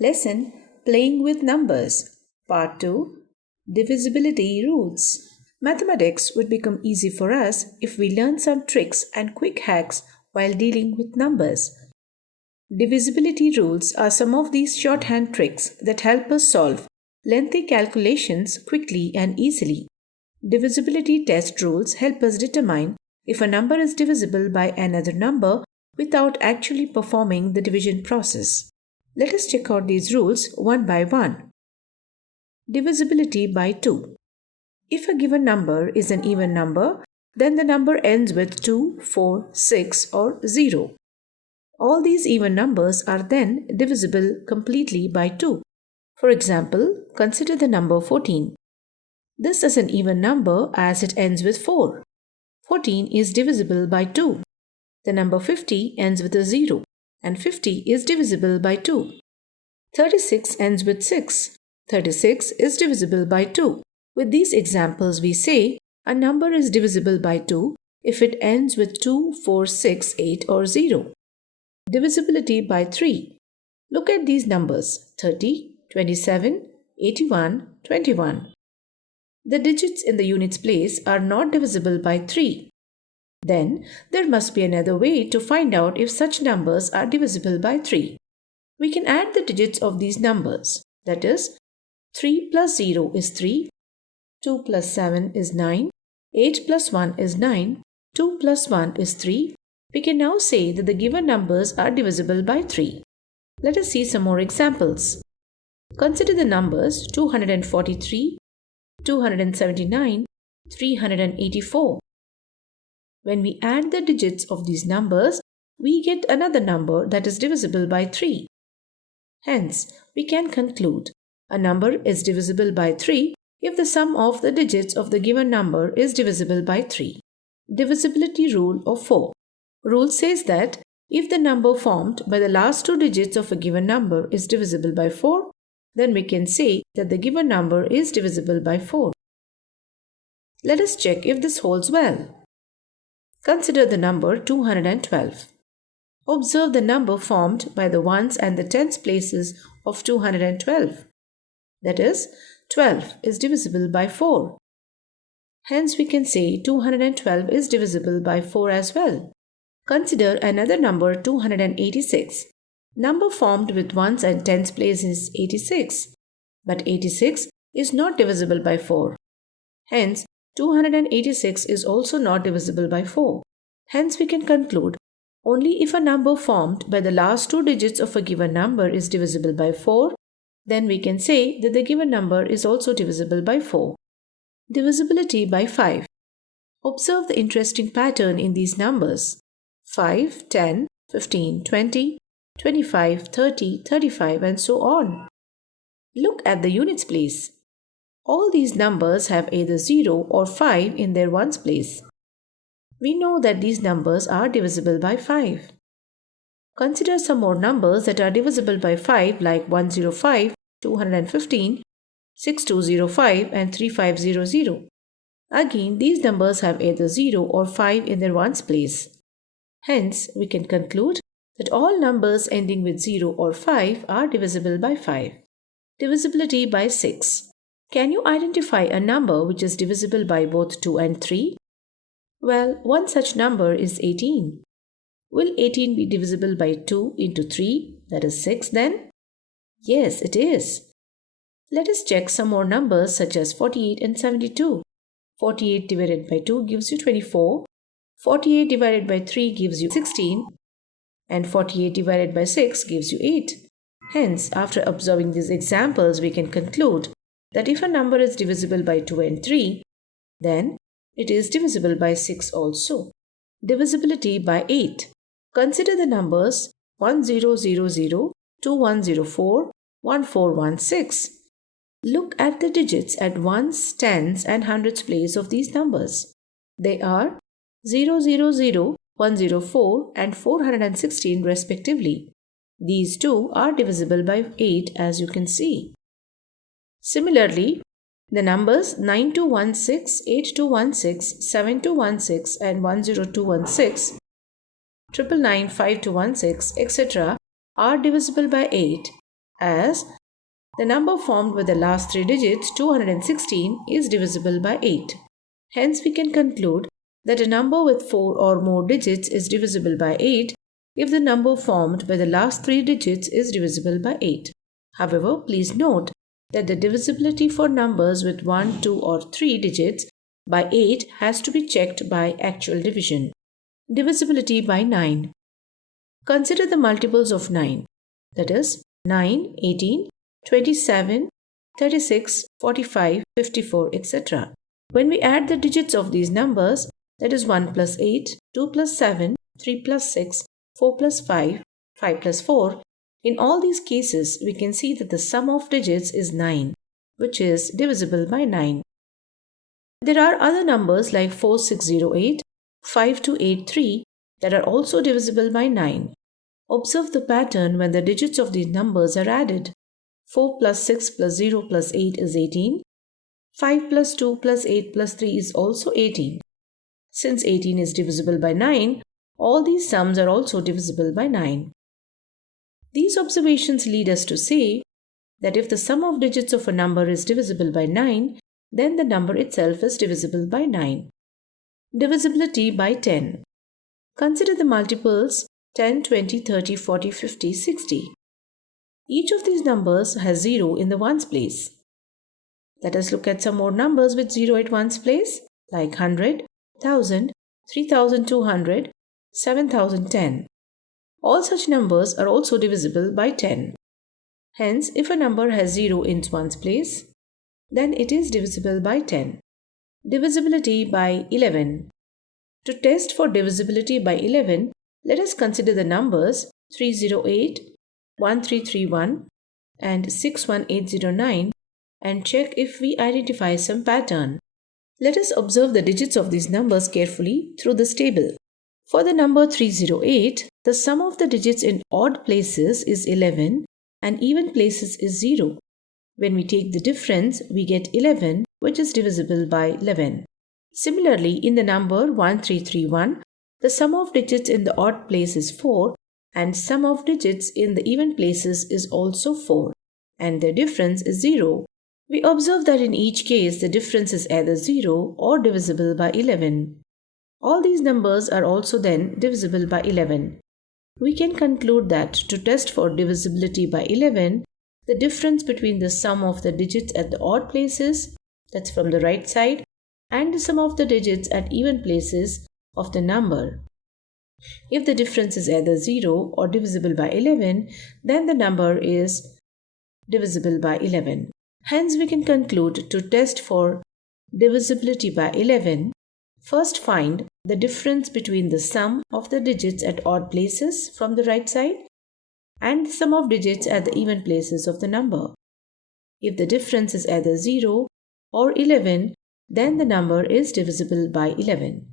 Lesson Playing with Numbers Part 2 Divisibility Rules. Mathematics would become easy for us if we learn some tricks and quick hacks while dealing with numbers. Divisibility rules are some of these shorthand tricks that help us solve lengthy calculations quickly and easily. Divisibility test rules help us determine if a number is divisible by another number without actually performing the division process. Let us check out these rules one by one. Divisibility by 2. If a given number is an even number, then the number ends with 2, 4, 6 or 0. All these even numbers are then divisible completely by 2. For example, consider the number 14. This is an even number as it ends with 4. 14 is divisible by 2. The number 50 ends with a 0. And 50 is divisible by 2. 36 ends with 6. 36 is divisible by 2. With these examples, we say a number is divisible by 2 if it ends with 2, 4, 6, 8 or 0. Divisibility by 3. Look at these numbers 30, 27, 81, 21. The digits in the units place are not divisible by 3. Then, there must be another way to find out if such numbers are divisible by 3. We can add the digits of these numbers. That is, 3 plus 0 is 3, 2 plus 7 is 9, 8 plus 1 is 9, 2 plus 1 is 3. We can now say that the given numbers are divisible by 3. Let us see some more examples. Consider the numbers 243, 279, 384. When we add the digits of these numbers, we get another number that is divisible by 3. Hence, we can conclude a number is divisible by 3 if the sum of the digits of the given number is divisible by 3. Divisibility rule of 4. Rule says that if the number formed by the last two digits of a given number is divisible by 4, then we can say that the given number is divisible by 4. Let us check if this holds well. Consider the number 212. Observe the number formed by the ones and the tens places of 212. That is, 12 is divisible by 4. Hence, we can say 212 is divisible by 4 as well. Consider another number 286. Number formed with ones and tens places is 86. But 86 is not divisible by 4. Hence, 286 is also not divisible by 4. Hence, we can conclude only if a number formed by the last two digits of a given number is divisible by 4, then we can say that the given number is also divisible by 4. Divisibility by 5. Observe the interesting pattern in these numbers. 5, 10, 15, 20, 25, 30, 35 and so on. Look at the units place. All these numbers have either 0 or 5 in their ones place. We know that these numbers are divisible by 5. Consider some more numbers that are divisible by 5 like 105, 215, 6205 and 3500. Again, these numbers have either 0 or 5 in their ones place. Hence, we can conclude that all numbers ending with 0 or 5 are divisible by 5. Divisibility by 6. Can you identify a number which is divisible by both 2 and 3? Well, one such number is 18. Will 18 be divisible by 2 into 3, that is 6 then? Yes, it is. Let us check some more numbers such as 48 and 72. 48 divided by 2 gives you 24. 48 divided by 3 gives you 16. And 48 divided by 6 gives you 8. Hence, after observing these examples, we can conclude that if a number is divisible by 2 and 3, then it is divisible by 6 also. Divisibility by 8. Consider the numbers 1000, 2104, 1416. Look at the at at ones, tens and hundreds place of these numbers. They are 000, 104 and 416 respectively. These two are divisible by 8 as you can see. Similarly, the numbers 9216, 8216, 7216 and 10216, 999, 5216, etc. are divisible by 8 as the number formed with the last three digits 216 is divisible by 8. Hence, we can conclude that a number with 4 or more digits is divisible by 8 if the number formed by the last three digits is divisible by 8. However, please note that the divisibility for numbers with 1, 2 or 3 digits by 8 has to be checked by actual division. Divisibility by 9. Consider the multiples of 9, that is 9, 18, 27, 36, 45, 54, etc. When we add the digits of these numbers, that is 1 plus 8, 2 plus 7, 3 plus 6, 4 plus 5, 5 plus 4, in all these cases, we can see that the sum of digits is 9, which is divisible by 9. There are other numbers like 4608, 5283 that are also divisible by 9. Observe the pattern when the digits of these numbers are added. 4 plus 6 plus 0 plus 8 is 18. 5 plus 2 plus 8 plus 3 is also 18. Since 18 is divisible by 9, all these sums are also divisible by 9. These observations lead us to say that if the sum of digits of a number is divisible by 9, then the number itself is divisible by 9. Divisibility by 10. Consider the multiples 10, 20, 30, 40, 50, 60. Each of these numbers has 0 in the ones place. Let us look at some more numbers with 0 at ones place, like 100, 1000, 3200, 7010. All such numbers are also divisible by 10. Hence, if a number has 0 in ones place, then it is divisible by 10. Divisibility by 11. To test for divisibility by 11, let us consider the numbers 308, 1331 and 61809 and check if we identify some pattern. Let us observe the digits of these numbers carefully through this table. For the number 308, the sum of the digits in odd places is 11 and even places is 0. When we take the difference, we get 11, which is divisible by 11. Similarly, in the number 1331, the sum of digits in the odd place is 4 and sum of digits in the even places is also 4 and the difference is 0. We observe that in each case the difference is either 0 or divisible by 11. All these numbers are also then divisible by 11. We can conclude that to test for divisibility by 11, the difference between the sum of the digits at the odd places, that's from the right side, and the sum of the digits at even places of the number. If the difference is either 0 or divisible by 11, then the number is divisible by 11. Hence, we can conclude to test for divisibility by 11, first find the difference between the sum of the digits at odd places from the right side and the sum of digits at the even places of the number. If the difference is either 0 or 11, then the number is divisible by 11.